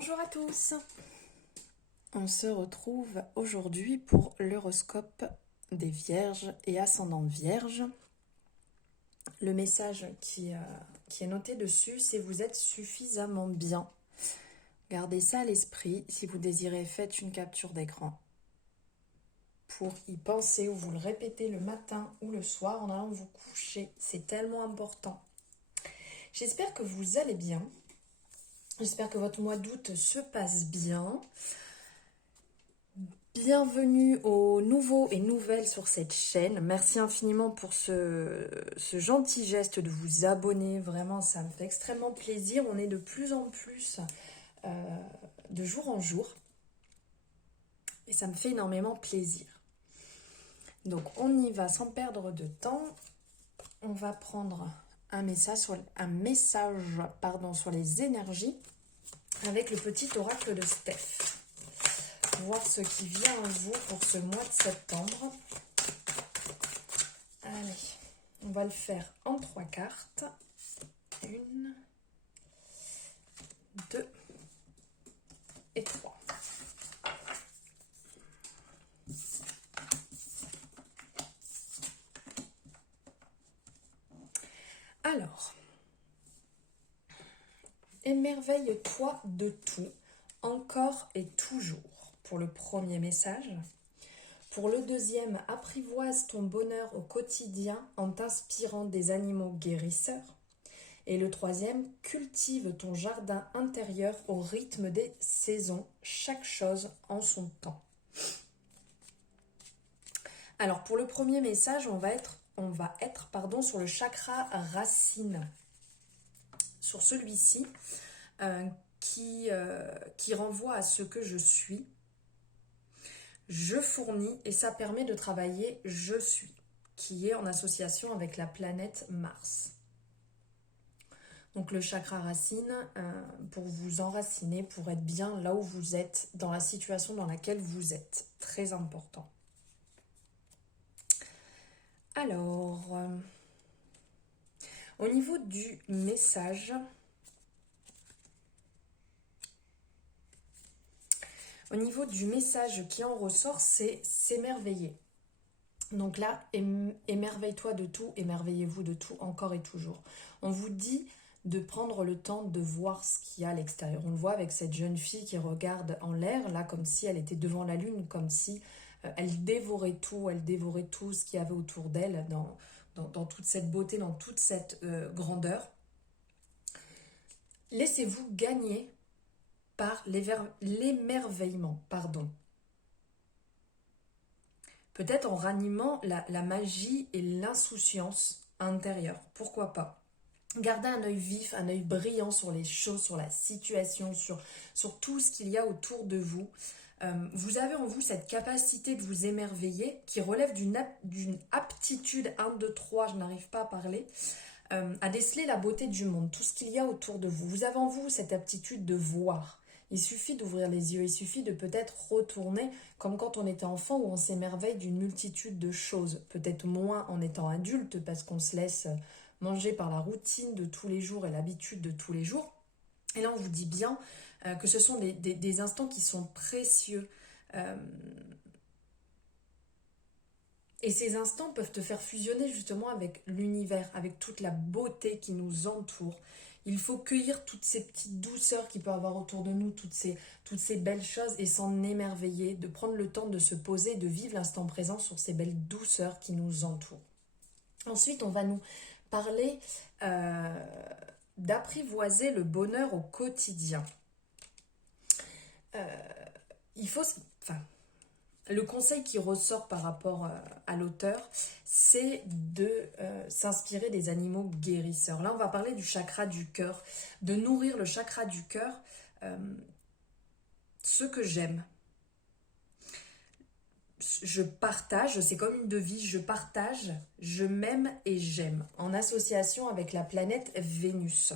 Bonjour à tous. On se retrouve aujourd'hui pour l'horoscope des Vierges et ascendant Vierge. Le message qui est noté dessus, c'est vous êtes suffisamment bien. Gardez ça à l'esprit. Si vous désirez, faites une capture d'écran pour y penser ou vous le répétez le matin ou le soir en allant vous coucher. C'est tellement important. J'espère que vous allez bien. J'espère que votre mois d'août se passe bien. Bienvenue aux nouveaux et nouvelles sur cette chaîne. Merci infiniment pour ce gentil geste de vous abonner. Vraiment, ça me fait extrêmement plaisir. On est de plus en plus de jour en jour. Et ça me fait énormément plaisir. Donc, on y va sans perdre de temps. On va prendre un message sur les énergies avec le petit oracle de Steph. Voir ce qui vient à vous pour ce mois de septembre. Allez, on va le faire en 3 cartes. 1, 2 et 3. Alors, émerveille-toi de tout, encore et toujours. Pour le premier message. Pour le deuxième, apprivoise ton bonheur au quotidien en t'inspirant des animaux guérisseurs. Et le troisième, cultive ton jardin intérieur au rythme des saisons, chaque chose en son temps. Alors pour le premier message, on va être sur le chakra racine. Sur celui-ci, qui renvoie à ce que je suis. Je fournis et ça permet de travailler je suis, qui est en association avec la planète Mars. Donc le chakra racine, pour vous enraciner, pour être bien là où vous êtes, dans la situation dans laquelle vous êtes. Très important. Alors, au niveau du message... Au niveau du message qui en ressort, c'est s'émerveiller. Donc là, émerveille-toi de tout, émerveillez-vous de tout, encore et toujours. On vous dit de prendre le temps de voir ce qu'il y a à l'extérieur. On le voit avec cette jeune fille qui regarde en l'air, là, comme si elle était devant la lune, comme si elle dévorait tout ce qu'il y avait autour d'elle, dans toute cette beauté, dans toute cette grandeur. Laissez-vous gagner par l'émerveillement, Peut-être en ranimant la magie et l'insouciance intérieure. Pourquoi pas? Gardez un œil vif, un œil brillant sur les choses, sur la situation, sur tout ce qu'il y a autour de vous. Vous avez en vous cette capacité de vous émerveiller qui relève d'une aptitude 1, 2, 3, je n'arrive pas à parler, à déceler la beauté du monde, tout ce qu'il y a autour de vous. Vous avez en vous cette aptitude de voir. Il suffit d'ouvrir les yeux, il suffit de peut-être retourner comme quand on était enfant où on s'émerveille d'une multitude de choses. Peut-être moins en étant adulte parce qu'on se laisse manger par la routine de tous les jours et l'habitude de tous les jours. Et là on vous dit bien que ce sont des instants qui sont précieux. Et ces instants peuvent te faire fusionner justement avec l'univers, avec toute la beauté qui nous entoure. Il faut cueillir toutes ces petites douceurs qu'il peut y avoir autour de nous, toutes ces belles choses et s'en émerveiller, de prendre le temps de se poser, de vivre l'instant présent sur ces belles douceurs qui nous entourent. Ensuite, on va nous parler d'apprivoiser le bonheur au quotidien. Le conseil qui ressort par rapport à l'auteur, c'est de s'inspirer des animaux guérisseurs. Là, on va parler du chakra du cœur, de nourrir le chakra du cœur, ce que j'aime. Je partage, c'est comme une devise, je partage, je m'aime et j'aime, en association avec la planète Vénus.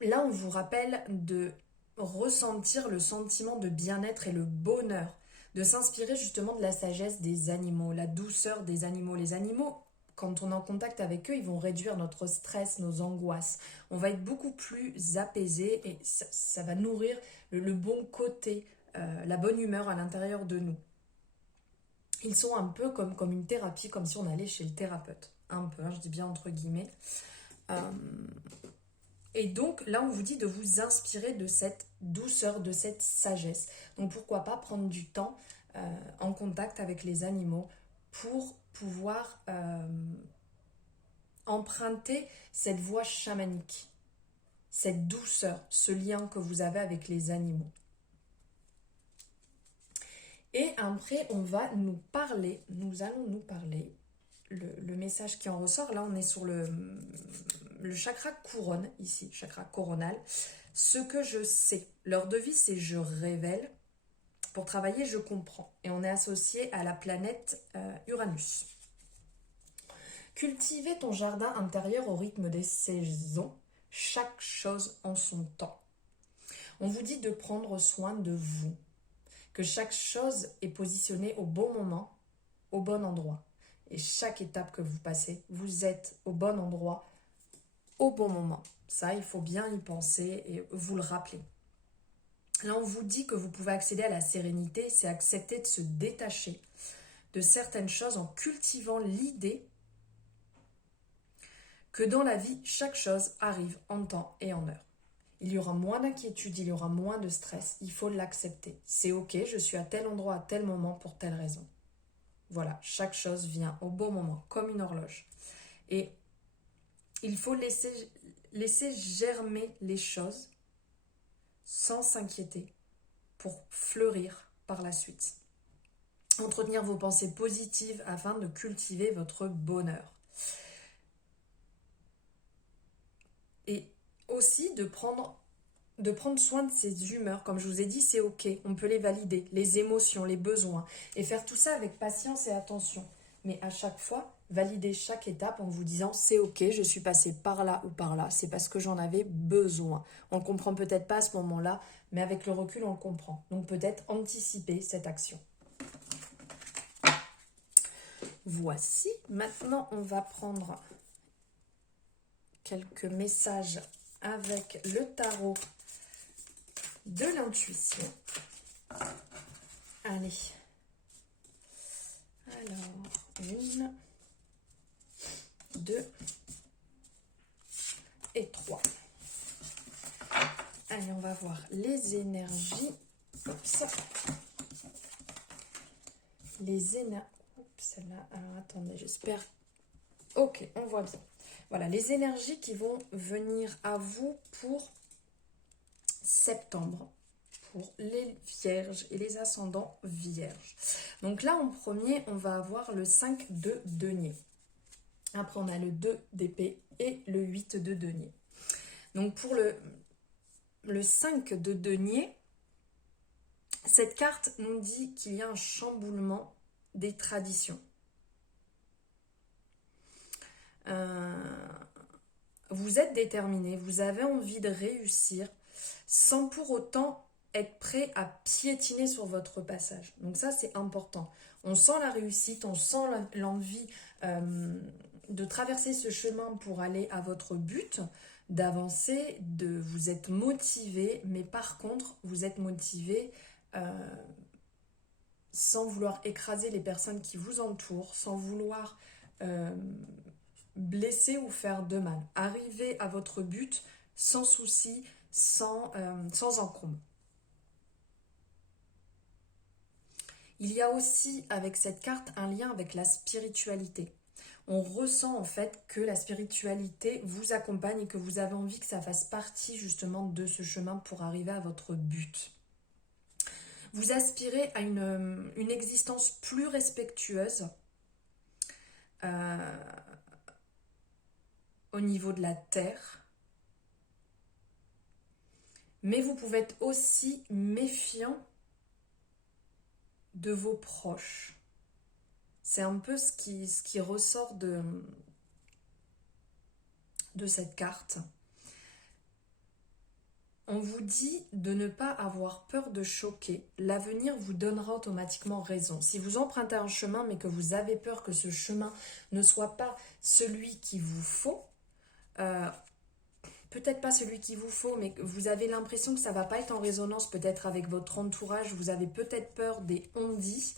Là, on vous rappelle de ressentir le sentiment de bien-être et le bonheur, de s'inspirer justement de la sagesse des animaux, la douceur des animaux. Les animaux quand on est en contact avec eux, ils vont réduire notre stress, nos angoisses. On va être beaucoup plus apaisé et ça va nourrir le bon côté, la bonne humeur à l'intérieur de nous. Ils sont un peu comme une thérapie, comme si on allait chez le thérapeute. Un peu, hein, je dis bien entre guillemets. Et donc là, on vous dit de vous inspirer de cette douceur, de cette sagesse. Donc pourquoi pas prendre du temps en contact avec les animaux pour pouvoir emprunter cette voie chamanique, cette douceur, ce lien que vous avez avec les animaux. Et après, nous allons nous parler, le message qui en ressort, là on est sur le chakra couronne, ici, chakra coronal. Ce que je sais, leur devise c'est je révèle, pour travailler je comprends. Et on est associé à la planète Uranus. Cultivez ton jardin intérieur au rythme des saisons, chaque chose en son temps. On vous dit de prendre soin de vous, que chaque chose est positionnée au bon moment, au bon endroit. Et chaque étape que vous passez, vous êtes au bon endroit, au bon moment. Ça, il faut bien y penser et vous le rappeler. Là, on vous dit que vous pouvez accéder à la sérénité, c'est accepter de se détacher de certaines choses en cultivant l'idée que dans la vie, chaque chose arrive en temps et en heure. Il y aura moins d'inquiétude, il y aura moins de stress, il faut l'accepter. C'est ok, je suis à tel endroit, à tel moment, pour telle raison. Voilà, chaque chose vient au bon moment, comme une horloge. Et il faut laisser germer les choses sans s'inquiéter pour fleurir par la suite. Entretenir vos pensées positives afin de cultiver votre bonheur. Et aussi de prendre soin de ses humeurs. Comme je vous ai dit, c'est ok, on peut les valider, les émotions, les besoins, et faire tout ça avec patience et attention. Mais à chaque fois, valider chaque étape en vous disant c'est ok, je suis passée par là ou par là, c'est parce que j'en avais besoin. On ne le comprend peut-être pas à ce moment-là, mais avec le recul, on le comprend. Donc peut-être anticiper cette action. Voici, maintenant on va prendre quelques messages avec le tarot de l'intuition. Allez. Alors, 1, 2 et 3. Allez, on va voir les énergies. Oups. Les énergies. Oups, là. Alors, attendez, j'espère. Ok, on voit bien. Voilà, les énergies qui vont venir à vous pour septembre, pour les vierges et les ascendants vierges. Donc là, en premier, on va avoir le 5 de denier. Après, on a le 2 d'épée et le 8 de denier. Donc pour le 5 de denier, cette carte nous dit qu'il y a un chamboulement des traditions. Vous êtes déterminé, vous avez envie de réussir sans pour autant être prêt à piétiner sur votre passage. Donc ça, c'est important. On sent la réussite, on sent l'envie de traverser ce chemin pour aller à votre but, d'avancer, vous êtes motivé, mais par contre, vous êtes motivé sans vouloir écraser les personnes qui vous entourent, sans vouloir blesser ou faire de mal. Arrivez à votre but sans souci, sans encombre. Il y a aussi avec cette carte un lien avec la spiritualité. On ressent en fait que la spiritualité vous accompagne et que vous avez envie que ça fasse partie justement de ce chemin pour arriver à votre but. Vous aspirez à une existence plus respectueuse au niveau de la terre. Mais vous pouvez être aussi méfiant de vos proches. C'est un peu ce qui ressort de cette carte. On vous dit de ne pas avoir peur de choquer. L'avenir vous donnera automatiquement raison. Si vous empruntez un chemin mais que vous avez peur que ce chemin ne soit pas celui qu'il vous faut, peut-être pas celui qu'il vous faut, mais vous avez l'impression que ça va pas être en résonance peut-être avec votre entourage, vous avez peut-être peur des on-dit,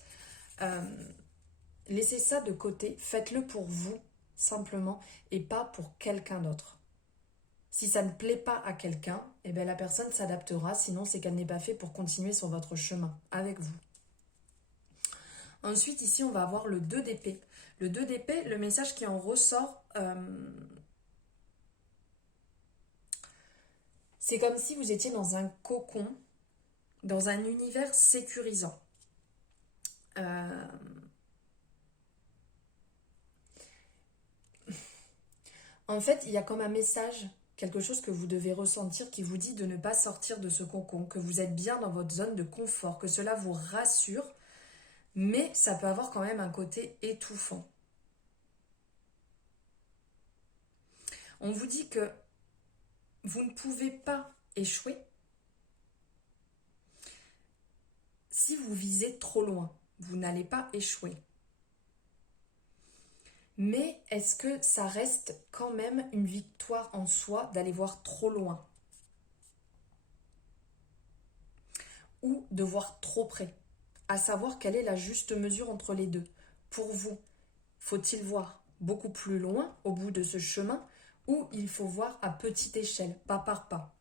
laissez ça de côté, faites-le pour vous simplement et pas pour quelqu'un d'autre. Si ça ne plaît pas à quelqu'un, eh bien la personne s'adaptera, sinon c'est qu'elle n'est pas faite pour continuer sur votre chemin avec vous. Ensuite, ici, on va avoir le 2 d'épée. Le 2 d'épée, le message qui en ressort, c'est comme si vous étiez dans un cocon, dans un univers sécurisant. En fait, il y a comme un message, quelque chose que vous devez ressentir qui vous dit de ne pas sortir de ce cocon, que vous êtes bien dans votre zone de confort, que cela vous rassure, mais ça peut avoir quand même un côté étouffant. On vous dit que vous ne pouvez pas échouer si vous visez trop loin. Vous n'allez pas échouer. Mais est-ce que ça reste quand même une victoire en soi d'aller voir trop loin? Ou de voir trop près? À savoir quelle est la juste mesure entre les deux. Pour vous, faut-il voir beaucoup plus loin au bout de ce chemin ou il faut voir à petite échelle, pas par pas?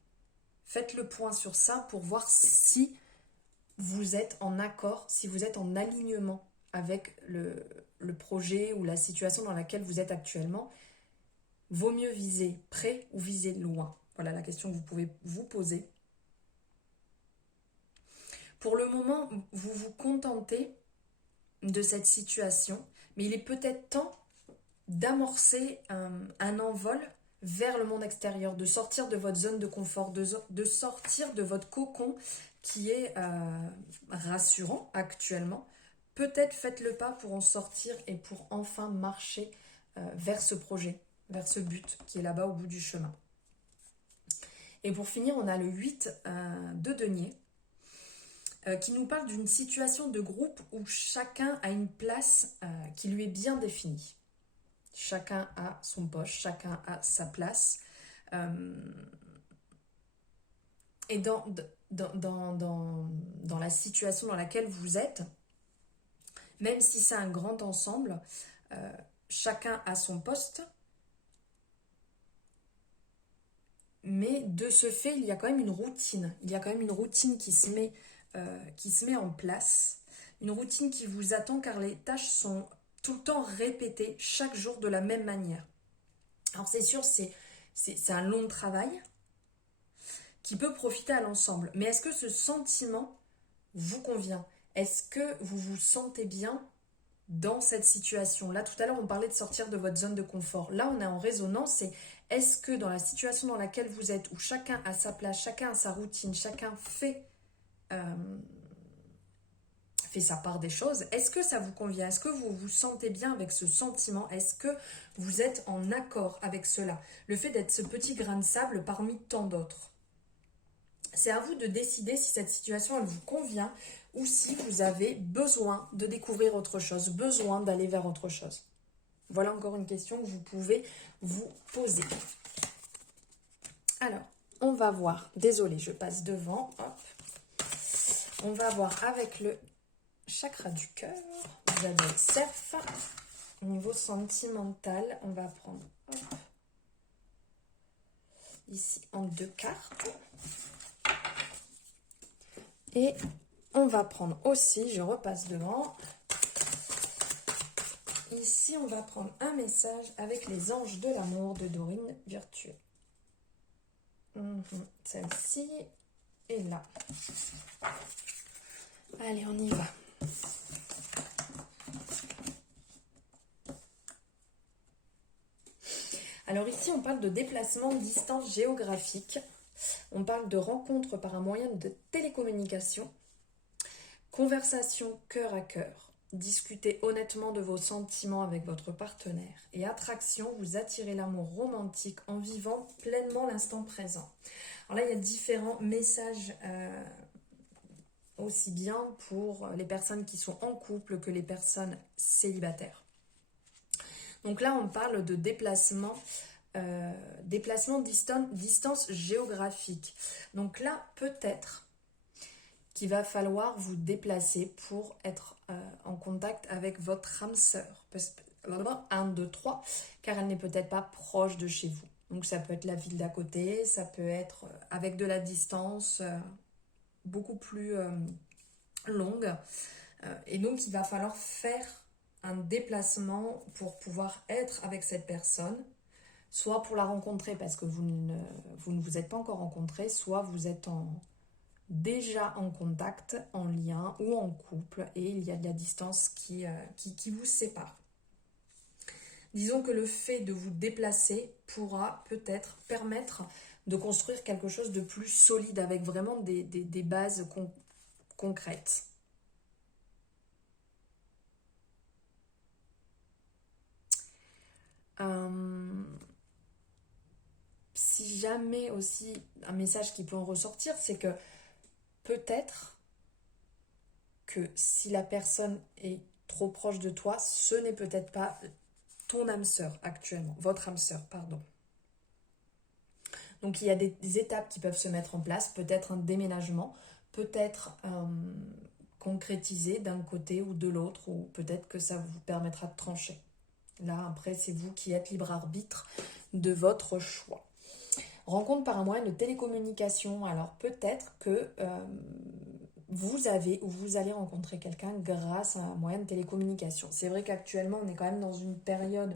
Faites le point sur ça pour voir si vous êtes en accord, si vous êtes en alignement avec le projet ou la situation dans laquelle vous êtes actuellement. Vaut mieux viser près ou viser loin? Voilà la question que vous pouvez vous poser. Pour le moment, vous vous contentez de cette situation, mais il est peut-être temps d'amorcer un envol vers le monde extérieur, de sortir de votre zone de confort, de sortir de votre cocon qui est rassurant actuellement. Peut-être faites le pas pour en sortir et pour enfin marcher vers ce projet, vers ce but qui est là-bas au bout du chemin. Et pour finir, on a le 8 de denier qui nous parle d'une situation de groupe où chacun a une place qui lui est bien définie. Chacun a son poste, chacun a sa place. Et dans la situation dans laquelle vous êtes, même si c'est un grand ensemble, chacun a son poste. Mais de ce fait, il y a quand même une routine. Il y a quand même une routine qui se met en place. Une routine qui vous attend car les tâches sont tout le temps répétées chaque jour de la même manière. Alors c'est sûr, c'est un long travail qui peut profiter à l'ensemble. Mais est-ce que ce sentiment vous convient? Est-ce que vous vous sentez bien dans cette situation? Là, tout à l'heure, on parlait de sortir de votre zone de confort. Là, on est en résonance. Est-ce que dans la situation dans laquelle vous êtes, où chacun a sa place, chacun a sa routine, chacun fait sa part des choses, est-ce que ça vous convient? Est-ce que vous vous sentez bien avec ce sentiment? Est-ce que vous êtes en accord avec cela? Le fait d'être ce petit grain de sable parmi tant d'autres. C'est à vous de décider si cette situation elle vous convient ou si vous avez besoin de découvrir autre chose, besoin d'aller vers autre chose. Voilà encore une question que vous pouvez vous poser. Alors, on va voir, désolée, je passe devant, hop. On va voir avec le chakra du cœur, vous avez le cerf. Au niveau sentimental, on va prendre ici en 2 cartes. Et on va prendre aussi, je repasse devant. Ici, on va prendre un message avec les anges de l'amour de Dorine Virtue. Celle-ci est là. Allez, on y va. Alors ici, on parle de déplacement, distance géographique. On parle de rencontre par un moyen de télécommunication. Conversation cœur à cœur. discutez honnêtement de vos sentiments avec votre partenaire. Et attraction, vous attirez l'amour romantique en vivant pleinement l'instant présent. Alors là, il y a différents messages aussi bien pour les personnes qui sont en couple que les personnes célibataires. Donc là, on parle de déplacement distance géographique. Donc là, peut-être qu'il va falloir vous déplacer pour être en contact avec votre âme sœur. 1, 2, 3, car elle n'est peut-être pas proche de chez vous. Donc ça peut être la ville d'à côté, ça peut être avec de la distance beaucoup plus longue. Et donc il va falloir faire un déplacement pour pouvoir être avec cette personne, soit pour la rencontrer parce que vous ne vous êtes pas encore rencontrés, soit vous êtes déjà en contact, en lien ou en couple et il y a de la distance qui vous sépare. Disons que le fait de vous déplacer pourra peut-être permettre de construire quelque chose de plus solide avec vraiment des bases concrètes. Si jamais aussi, un message qui peut en ressortir, c'est que peut-être que si la personne est trop proche de toi, ce n'est peut-être pas ton âme sœur actuellement, votre âme sœur, pardon. Donc il y a des étapes qui peuvent se mettre en place, peut-être un déménagement, peut-être concrétiser d'un côté ou de l'autre, ou peut-être que ça vous permettra de trancher. Là, après, c'est vous qui êtes libre arbitre de votre choix. Rencontre par un moyen de télécommunication. Alors peut-être que vous avez ou vous allez rencontrer quelqu'un grâce à un moyen de télécommunication. C'est vrai qu'actuellement, on est quand même dans une période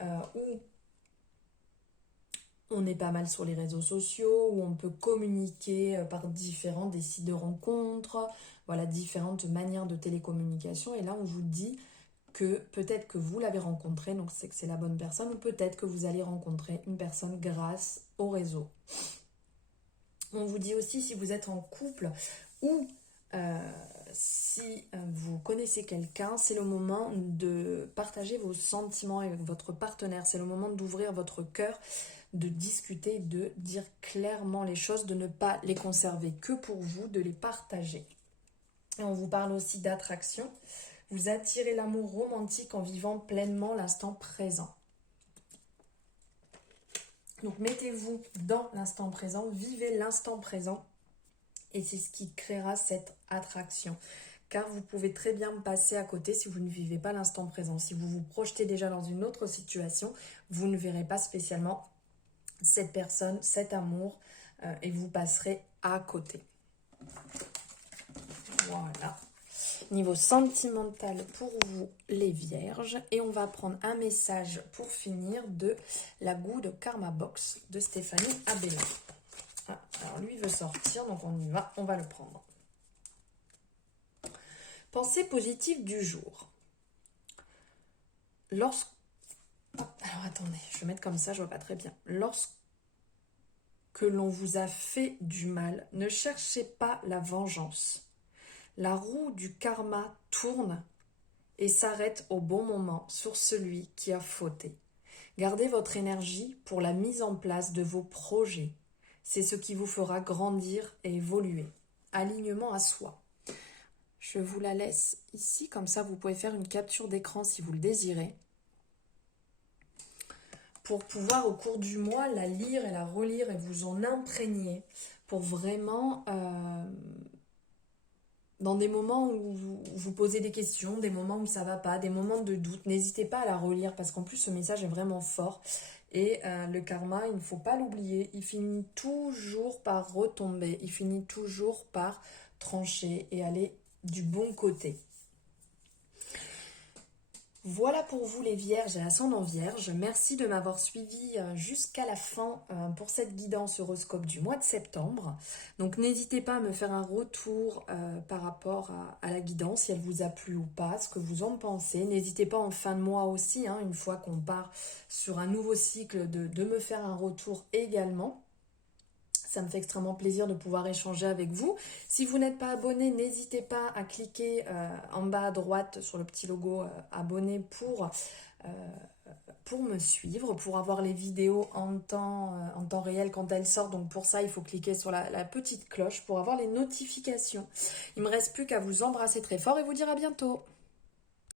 où on est pas mal sur les réseaux sociaux, où on peut communiquer par des sites de rencontres, voilà, différentes manières de télécommunication. Et là, on vous dit que peut-être que vous l'avez rencontré, donc c'est que c'est la bonne personne, ou peut-être que vous allez rencontrer une personne grâce au réseau. On vous dit aussi si vous êtes en couple ou si vous connaissez quelqu'un, c'est le moment de partager vos sentiments avec votre partenaire, c'est le moment d'ouvrir votre cœur, de discuter, de dire clairement les choses, de ne pas les conserver que pour vous, de les partager. Et on vous parle aussi d'attraction. Vous attirez l'amour romantique en vivant pleinement l'instant présent. Donc mettez-vous dans l'instant présent, vivez l'instant présent et c'est ce qui créera cette attraction. Car vous pouvez très bien passer à côté si vous ne vivez pas l'instant présent. Si vous vous projetez déjà dans une autre situation, vous ne verrez pas spécialement cette personne, cet amour et vous passerez à côté. Voilà. Niveau sentimental pour vous les vierges. Et on va prendre un message pour finir de la Good Karma Box de Stéphanie Abella. Ah, alors lui veut sortir, donc on y va, on va le prendre. Pensée positive du jour. Alors attendez, je vais mettre comme ça, je vois pas très bien. Lorsque l'on vous a fait du mal, ne cherchez pas la vengeance. La roue du karma tourne et s'arrête au bon moment sur celui qui a fauté. Gardez votre énergie pour la mise en place de vos projets. C'est ce qui vous fera grandir et évoluer. Alignement à soi. Je vous la laisse ici, comme ça vous pouvez faire une capture d'écran si vous le désirez. Pour pouvoir au cours du mois la lire et la relire et vous en imprégner. Pour vraiment... dans des moments où vous posez des questions, des moments où ça va pas, des moments de doute, n'hésitez pas à la relire parce qu'en plus ce message est vraiment fort. Et le karma, il ne faut pas l'oublier, il finit toujours par retomber, il finit toujours par trancher et aller du bon côté. Voilà pour vous les vierges et ascendant vierge. Merci de m'avoir suivi jusqu'à la fin pour cette guidance horoscope du mois de septembre. Donc n'hésitez pas à me faire un retour par rapport à la guidance, si elle vous a plu ou pas, ce que vous en pensez. N'hésitez pas en fin de mois aussi, une fois qu'on part sur un nouveau cycle, de me faire un retour également. Ça me fait extrêmement plaisir de pouvoir échanger avec vous. Si vous n'êtes pas abonné, n'hésitez pas à cliquer en bas à droite sur le petit logo abonné pour me suivre, pour avoir les vidéos en temps réel quand elles sortent. Donc pour ça, il faut cliquer sur la petite cloche pour avoir les notifications. Il ne me reste plus qu'à vous embrasser très fort et vous dire à bientôt.